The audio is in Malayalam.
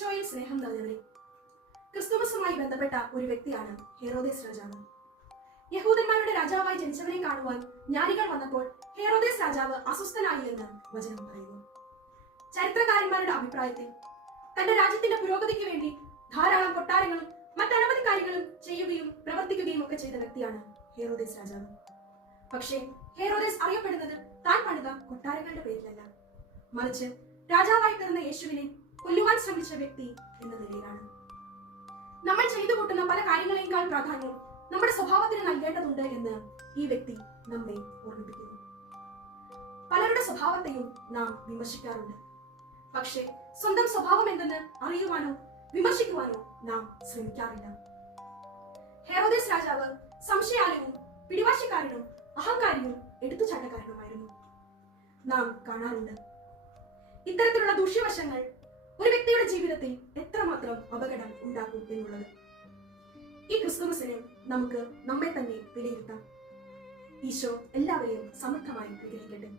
ഈശോയിൽ സ്നേഹം നിറഞ്ഞവരെ, ക്രിസ്തുമസുമായി ബന്ധപ്പെട്ട ഒരു വ്യക്തിയാണ് ഹെറോദേസ് രാജാവ്. യഹൂദന്മാരുടെ രാജാവായി ജനിച്ചവനെ കാണുവാൻ ജ്ഞാനികൾ വന്നപ്പോൾ ഹെറോദേസ് രാജാവ് അസ്വസ്ഥനായി എന്ന് വചനം പറയുന്നു. ചരിത്രകാരന്മാരുടെ അഭിപ്രായത്തിൽ തന്റെ രാജ്യത്തിന്റെ പുരോഗതിക്ക് വേണ്ടി ധാരാളം കൊട്ടാരങ്ങളും മറ്റനവധി കാര്യങ്ങളും ചെയ്യുകയും പ്രവർത്തിക്കുകയും ഒക്കെ ചെയ്ത വ്യക്തിയാണ് ഹെറോദേസ് രാജാവ്. പക്ഷേ ഹെറോദേസ് അറിയപ്പെടുന്നത് താൻ പണിത കൊട്ടാരങ്ങളുടെ പേരിലല്ല, മറിച്ച് രാജാവായി പിറന്ന യേശുവിനെ കൊല്ലുവാൻ ശ്രമിച്ച വ്യക്തി എന്ന നിലയിലാണ്. നമ്മൾ ചെയ്തു കൂട്ടുന്ന പല കാര്യങ്ങളെക്കാൾ പ്രാധാന്യം നമ്മുടെ സ്വഭാവത്തിന് നൽകേണ്ടതുണ്ട് എന്ന് ഈ വ്യക്തി നമ്മെ ഓർമ്മിപ്പിക്കുന്നു. പലരുടെ സ്വഭാവത്തെയും നാം വിമർശിക്കാറുണ്ട്, പക്ഷേ സ്വന്തം സ്വഭാവം എന്തെന്ന് അറിയുവാനോ വിമർശിക്കുവാനോ നാം ശ്രമിക്കാറില്ല. ഹെറോദേസ് രാജാവ് സംശയാലുവും പിടിവാശിക്കാരനും അഹങ്കാരിയും എടുത്തുചാട്ടക്കാരനുമായിരുന്നു. നാം കാണാറുണ്ട് ഇത്തരത്തിലുള്ള ദൂഷ്യവശങ്ങൾ ഒരു വ്യക്തിയുടെ ജീവിതത്തിൽ എത്രമാത്രം അപകടം ഉണ്ടാക്കും എന്നുള്ളത്. ഈ ക്രിസ്തുമസിന് നമുക്ക് നമ്മെ തന്നെ വിലയിരുത്താം. ഈശോ എല്ലാവരെയും സമൃദ്ധമായി അനുഗ്രഹിക്കട്ടെ.